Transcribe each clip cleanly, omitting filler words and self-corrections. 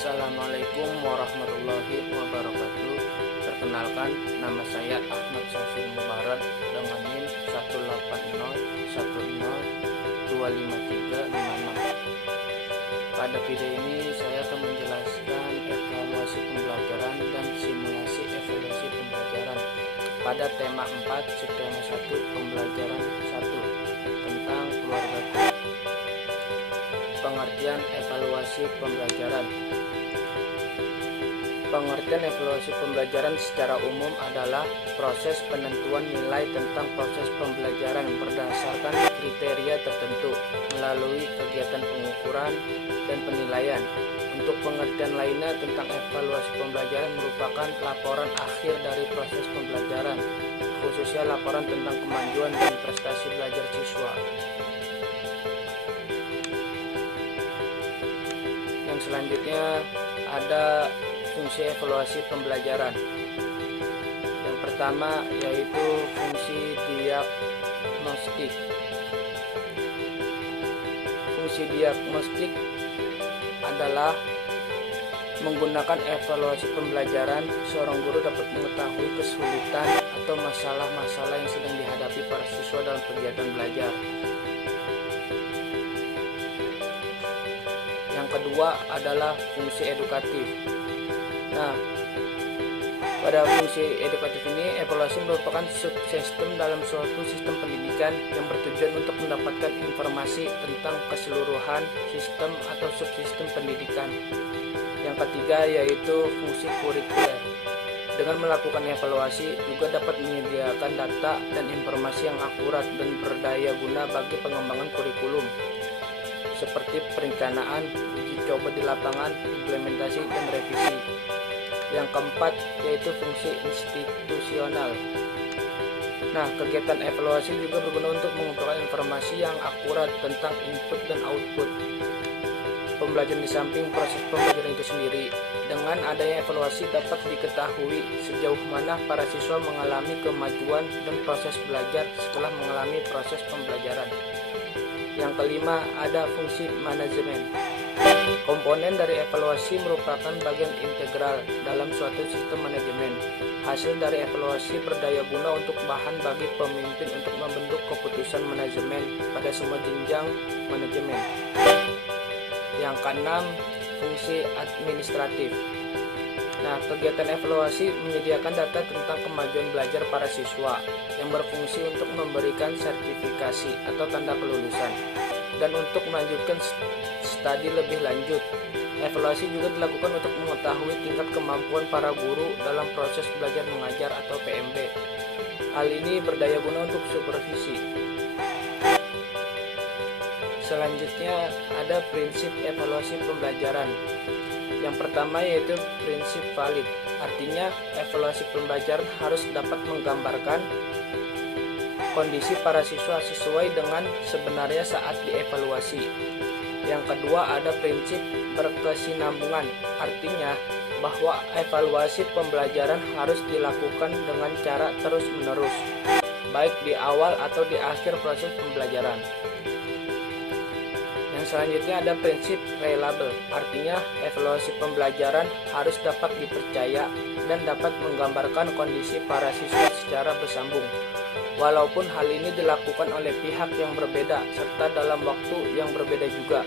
Assalamualaikum warahmatullahi wabarakatuh. Perkenalkan, nama saya Ahmad Syafir Mubarak dengan NIM 18010253556. Pada video ini saya akan menjelaskan evaluasi pembelajaran dan simulasi evaluasi pembelajaran pada tema 4 subtema 1 pembelajaran 1 tentang keluarga. Pengertian evaluasi pembelajaran. Pengertian evaluasi pembelajaran secara umum adalah proses penentuan nilai tentang proses pembelajaran berdasarkan kriteria tertentu melalui kegiatan pengukuran dan penilaian. Untuk pengertian lainnya tentang evaluasi pembelajaran merupakan laporan akhir dari proses pembelajaran, khususnya laporan tentang kemajuan dan prestasi belajar siswa. Yang selanjutnya ada fungsi evaluasi pembelajaran. Yang pertama yaitu fungsi diagnostik. Fungsi diagnostik adalah menggunakan evaluasi pembelajaran, seorang guru dapat mengetahui kesulitan atau masalah-masalah yang sedang dihadapi para siswa dalam kegiatan belajar. Yang kedua adalah fungsi edukatif. Nah, pada fungsi edukatif ini, evaluasi merupakan subsistem dalam suatu sistem pendidikan yang bertujuan untuk mendapatkan informasi tentang keseluruhan sistem atau subsistem pendidikan. Yang ketiga yaitu fungsi kurikuler. Dengan melakukan evaluasi juga dapat menyediakan data dan informasi yang akurat dan berdaya guna bagi pengembangan kurikulum, seperti perencanaan, uji coba di lapangan, implementasi, dan revisi. Yang keempat yaitu fungsi institusional. Nah, kegiatan evaluasi juga berguna untuk mengumpulkan informasi yang akurat tentang input dan output pembelajaran di samping proses pembelajaran itu sendiri. Dengan adanya evaluasi dapat diketahui sejauh mana para siswa mengalami kemajuan dan proses belajar setelah mengalami proses pembelajaran. Yang kelima ada fungsi manajemen. Komponen dari evaluasi merupakan bagian integral dalam suatu sistem manajemen. Hasil dari evaluasi berdaya guna untuk bahan bagi pemimpin untuk membentuk keputusan manajemen pada semua jenjang manajemen. Yang keenam, fungsi administratif. Nah, kegiatan evaluasi menyediakan data tentang kemajuan belajar para siswa yang berfungsi untuk memberikan sertifikasi atau tanda kelulusan dan untuk melanjutkan studi lebih lanjut. Evaluasi juga dilakukan untuk mengetahui tingkat kemampuan para guru dalam proses belajar mengajar atau PMB. Hal ini berdaya guna untuk supervisi. Selanjutnya ada prinsip evaluasi pembelajaran. Yang pertama yaitu prinsip valid. Artinya evaluasi pembelajaran harus dapat menggambarkan kondisi para siswa sesuai dengan sebenarnya saat dievaluasi. Yang kedua ada prinsip berkesinambungan. Artinya bahwa evaluasi pembelajaran harus dilakukan dengan cara terus-menerus, baik di awal atau di akhir proses pembelajaran. Yang selanjutnya ada prinsip reliable. Artinya evaluasi pembelajaran harus dapat dipercaya dan dapat menggambarkan kondisi para siswa secara bersambung, walaupun hal ini dilakukan oleh pihak yang berbeda serta dalam waktu yang berbeda juga.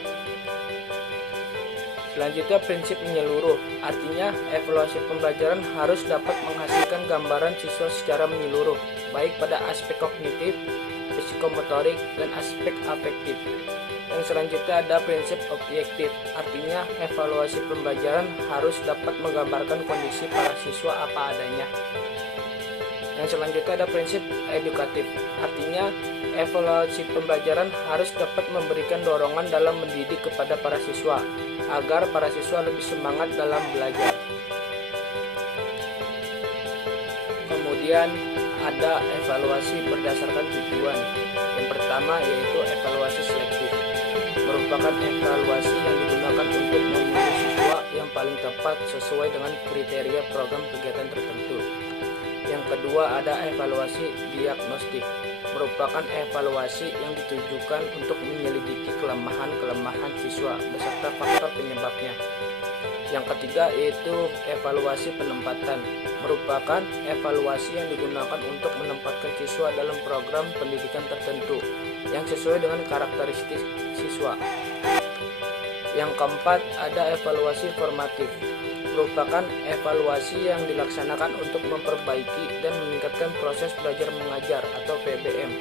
Selanjutnya prinsip menyeluruh. Artinya evaluasi pembelajaran harus dapat menghasilkan gambaran siswa secara menyeluruh, baik pada aspek kognitif, psikomotorik, dan aspek afektif. Yang selanjutnya ada prinsip objektif. Artinya evaluasi pembelajaran harus dapat menggambarkan kondisi para siswa apa adanya. Yang selanjutnya ada prinsip edukatif. Artinya evaluasi pembelajaran harus dapat memberikan dorongan dalam mendidik kepada para siswa agar para siswa lebih semangat dalam belajar. Kemudian ada evaluasi berdasarkan tujuan. Yang pertama yaitu evaluasi selektif. Merupakan evaluasi yang digunakan untuk memilih siswa yang paling tepat sesuai dengan kriteria program kegiatan tertentu. Yang kedua ada evaluasi diagnostik. Merupakan evaluasi yang ditujukan untuk menyelidiki kelemahan-kelemahan siswa beserta faktor penyebabnya. Yang ketiga yaitu evaluasi penempatan, merupakan evaluasi yang digunakan untuk menempatkan siswa dalam program pendidikan tertentu yang sesuai dengan karakteristik siswa. Yang keempat ada evaluasi formatif, merupakan evaluasi yang dilaksanakan untuk memperbaiki dan meningkatkan proses belajar mengajar atau PBM.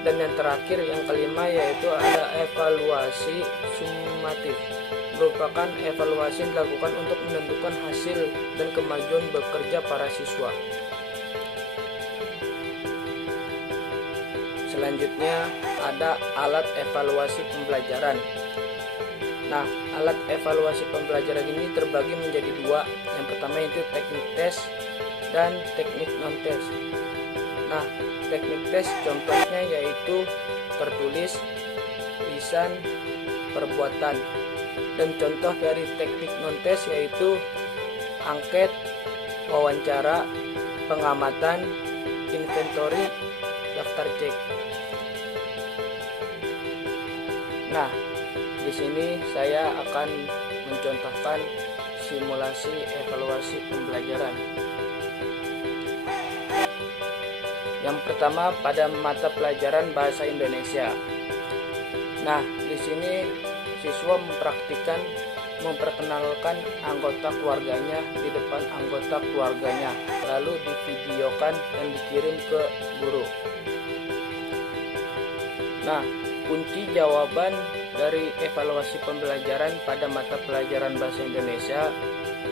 Dan yang terakhir yang kelima yaitu ada evaluasi sumatif, merupakan evaluasi yang dilakukan untuk menentukan hasil dan kemajuan bekerja para siswa. Selanjutnya ada alat evaluasi pembelajaran. Nah, alat evaluasi pembelajaran ini terbagi menjadi dua. Yang pertama itu teknik tes dan teknik non-tes. Nah, teknik tes contohnya yaitu tertulis, lisan, perbuatan. Dan contoh dari teknik non-tes yaitu angket, wawancara, pengamatan, inventory, daftar cek. Nah, di sini saya akan mencontohkan simulasi evaluasi pembelajaran. Yang pertama pada mata pelajaran bahasa Indonesia. Nah, di sini siswa memperkenalkan anggota keluarganya di depan anggota keluarganya, lalu divideokan dan dikirim ke guru. Nah, kunci jawaban dari evaluasi pembelajaran pada mata pelajaran bahasa Indonesia,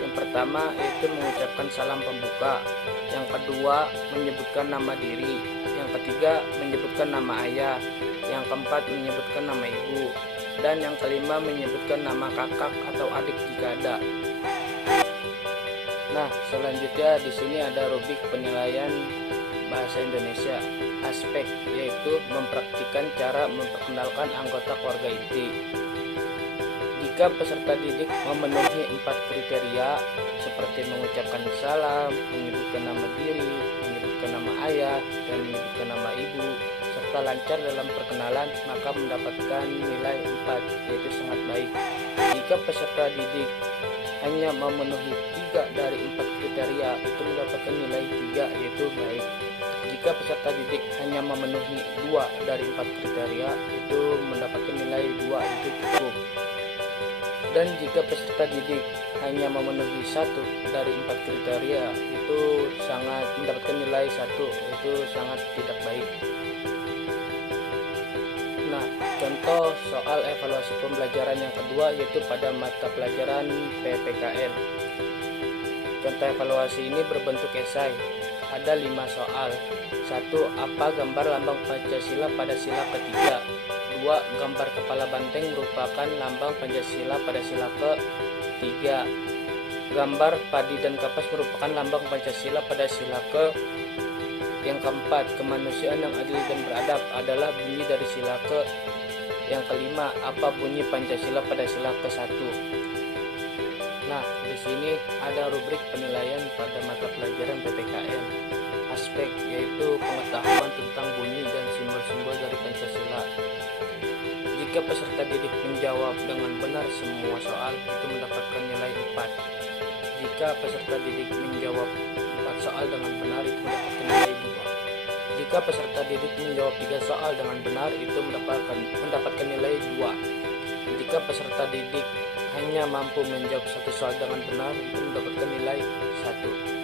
yang pertama yaitu mengucapkan salam pembuka, yang kedua menyebutkan nama diri, yang ketiga menyebutkan nama ayah, yang keempat menyebutkan nama ibu, dan yang kelima menyebutkan nama kakak atau adik jika ada. Nah, selanjutnya di sini ada rubrik penilaian bahasa Indonesia aspek, yaitu mempraktikkan cara memperkenalkan anggota keluarga inti. Jika peserta didik memenuhi 4 kriteria seperti mengucapkan salam, menyebutkan nama diri, menyebutkan nama ayah, dan menyebutkan nama ibu, serta lancar dalam perkenalan, maka mendapatkan nilai 4, yaitu sangat baik. Jika peserta didik hanya memenuhi 3 dari 4 kriteria, itu mendapatkan nilai 3, yaitu baik. Jika peserta didik hanya memenuhi 2 dari 4 kriteria, itu mendapatkan nilai 2, yaitu cukup. Dan jika peserta didik hanya memenuhi 1 dari 4 kriteria, itu sangat mendapatkan nilai 1, itu sangat tidak baik. Nah, contoh soal evaluasi pembelajaran yang kedua yaitu pada mata pelajaran PPKN. Contoh evaluasi ini berbentuk esai. Ada 5 soal. 1. Apa gambar lambang Pancasila pada sila ketiga? 2. Gambar kepala banteng merupakan lambang Pancasila pada sila ke-3. Gambar padi dan kapas merupakan lambang Pancasila pada sila yang keempat. Kemanusiaan yang adil dan beradab adalah bunyi dari sila yang kelima. Apa bunyi Pancasila pada sila ke-1? Nah, di sini ada rubrik penilaian pada mata pelajaran PPKN aspek, yaitu pengetahuan tentang bunyi dan simbol-simbol dari Pancasila. Jika peserta didik menjawab dengan benar semua soal, itu mendapatkan nilai 4. Jika peserta didik menjawab 4 soal dengan benar, itu mendapatkan nilai 2. Jika peserta didik menjawab 3 soal dengan benar, itu mendapatkan nilai 2. Jika peserta didik hanya mampu menjawab 1 soal dengan benar, itu mendapatkan nilai 1.